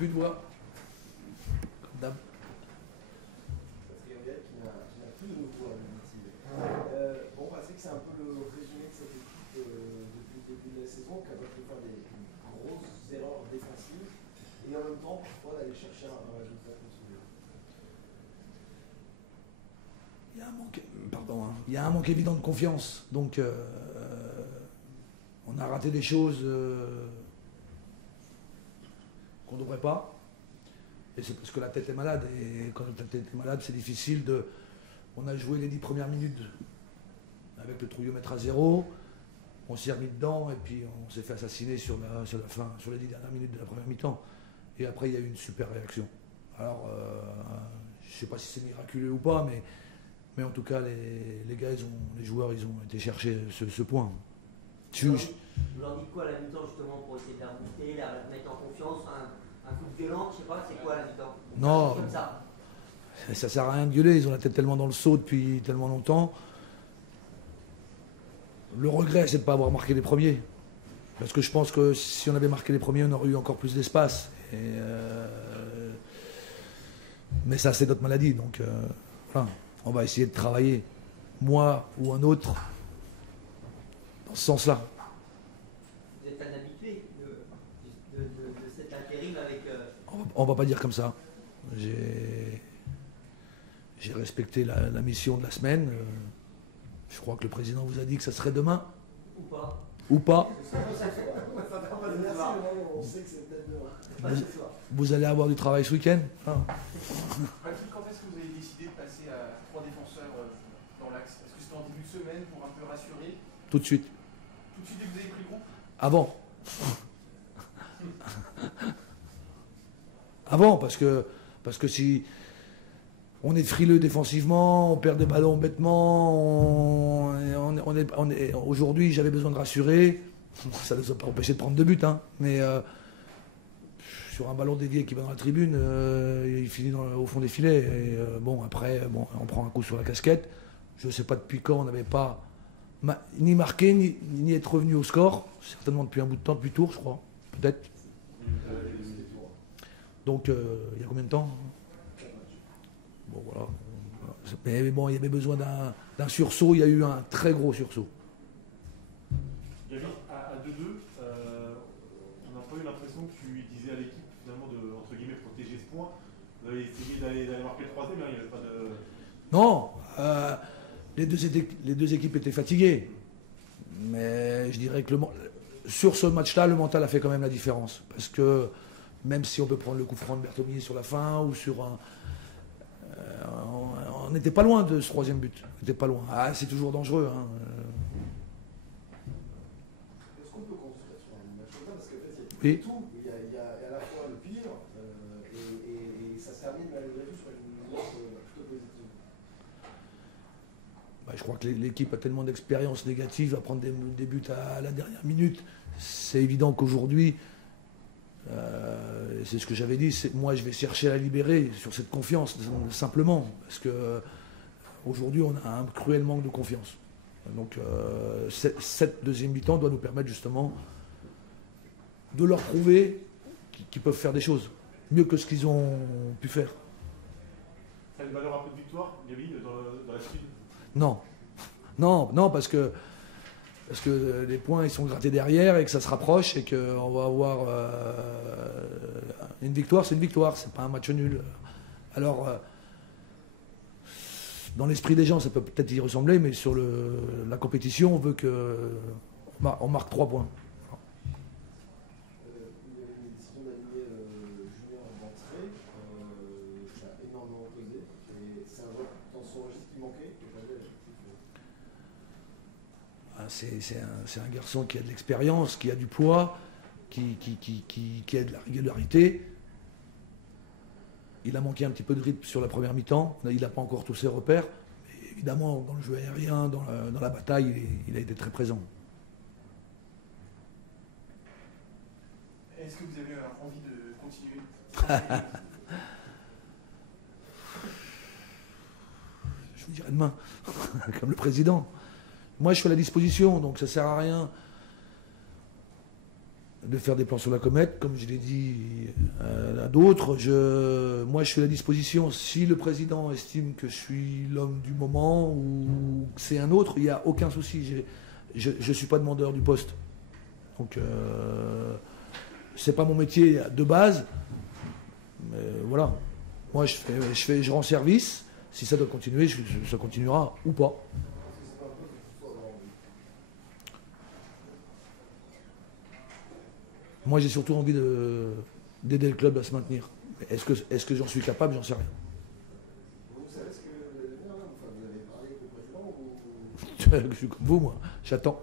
plus de voix. Comme d'hab. Parce qu'il y a Gaël qui n'a plus de nouveau à l'utile. Bon, c'est que c'est un peu le résumé de cette équipe depuis le début de la saison, capable de faire des grosses erreurs défensives et en même temps, parfois, d'aller chercher un résultat comme celui-là. Il y a un manque, pardon, hein, il y a un manque évident de confiance. Donc, on a raté des choses qu'on ne devrait pas. Et c'est parce que la tête est malade. Et quand la tête est malade, c'est difficile de... On a joué les 10 premières minutes avec le trouillomètre à 0. On s'y est remis dedans et puis on s'est fait assassiner sur la fin, sur les 10 dernières minutes de la première mi-temps. Et après, il y a eu une super réaction. Alors, je ne sais pas si c'est miraculeux ou pas, mais en tout cas, les gars, les joueurs, ils ont été chercher ce point. Vous leur dites quoi à la mi-temps justement pour essayer de la booster, la mettre en confiance, un coup de gueulant, je sais pas, c'est quoi à la mi-temps? Non, comme ça. Ça sert à rien de gueuler, ils ont la tête tellement dans le seau depuis tellement longtemps. Le regret, c'est de ne pas avoir marqué les premiers. Parce que je pense que si on avait marqué les premiers, on aurait eu encore plus d'espace. Mais ça, c'est notre maladie. Donc, voilà, on va essayer de travailler, moi ou un autre, dans ce sens-là. Vous êtes un habitué de cet intérim avec... On va pas dire comme ça. J'ai respecté la mission de la semaine. Je crois que le président vous a dit que ça serait demain. Ou pas. Ou pas. Merci, on sait que c'est peut-être demain. Vous allez avoir du travail ce week-end. Patrick, quand est-ce que vous avez décidé de passer à 3 défenseurs dans l'axe? Est-ce que c'était en début de semaine pour un peu rassurer? Tout de suite. Tout de suite dès que vous avez pris le groupe? Avant. Avant, parce que si on est frileux défensivement, on perd des ballons bêtement, aujourd'hui j'avais besoin de rassurer, ça ne nous a pas empêché de prendre 2 buts, hein, mais sur un ballon dévié qui va dans la tribune, il finit au fond des filets, et bon après on prend un coup sur la casquette, je ne sais pas depuis quand on n'avait pas ni marqué, ni être revenu au score, certainement depuis un bout de temps, depuis Tours je crois, peut-être. Donc, il y a combien de temps? Bon, voilà. Mais bon, il y avait besoin d'un sursaut. Il y a eu un très gros sursaut. Gaby, à 2-2, on n'a pas eu l'impression que tu disais à l'équipe, finalement, de, entre guillemets, protéger ce point. Vous avez essayé d'aller marquer le troisième, mais il n'y avait pas de... Non, les deux équipes étaient fatiguées. Mais je dirais que sur ce match-là, le mental a fait quand même la différence. Parce que même si on peut prendre le coup franc de Berthomini sur la fin ou sur un... on n'était pas loin de ce troisième but. On n'était pas loin. Ah, c'est toujours dangereux. Hein. Est-ce qu'on peut construire sur un match comme ça? Parce qu'en fait, Oui. tout. Il y a à la fois le pire et ça se termine malgré tout sur une note plutôt positive. Bah, je crois que l'équipe a tellement d'expérience négative à prendre des buts à la dernière minute. C'est évident qu'aujourd'hui, c'est ce que j'avais dit, moi je vais chercher à la libérer sur cette confiance, simplement. Parce que aujourd'hui on a un cruel manque de confiance. Donc cette deuxième mi-temps doit nous permettre justement de leur prouver qu'ils peuvent faire des choses, mieux que ce qu'ils ont pu faire. Ça a une valeur un peu de victoire, Gaby, dans la suite? Non, parce que les points ils sont grattés derrière et que ça se rapproche et qu'on va avoir une victoire, c'est une victoire, c'est pas un match nul. Alors, dans l'esprit des gens, ça peut peut-être y ressembler, mais sur la compétition, on veut qu'on marque 3 points. Il y avait une décision d'aligner Julien d'entrée, ça a énormément pesé, et c'est un joueur dans son registre qui manquait, et pas C'est un garçon qui a de l'expérience, qui a du poids, qui a de la régularité. Il a manqué un petit peu de rythme sur la première mi-temps. Il n'a pas encore tous ses repères. Mais évidemment, dans le jeu aérien, dans la bataille, il a été très présent. Est-ce que vous avez envie de continuer? Je vous dirai demain, comme le président. Moi, je suis à la disposition, donc ça ne sert à rien de faire des plans sur la comète, comme je l'ai dit à d'autres. Moi, je suis à la disposition. Si le président estime que je suis l'homme du moment ou que c'est un autre, il n'y a aucun souci. Je ne suis pas demandeur du poste. Donc, c'est pas mon métier de base. Mais voilà. Moi, je rends service. Si ça doit continuer, ça continuera ou pas. Moi, j'ai surtout envie d'aider le club à se maintenir. Est-ce que j'en suis capable? J'en sais rien. Vous savez ce que vous allez dire là? Enfin, vous avez parlé avec le président ou... Je suis comme vous, moi. J'attends.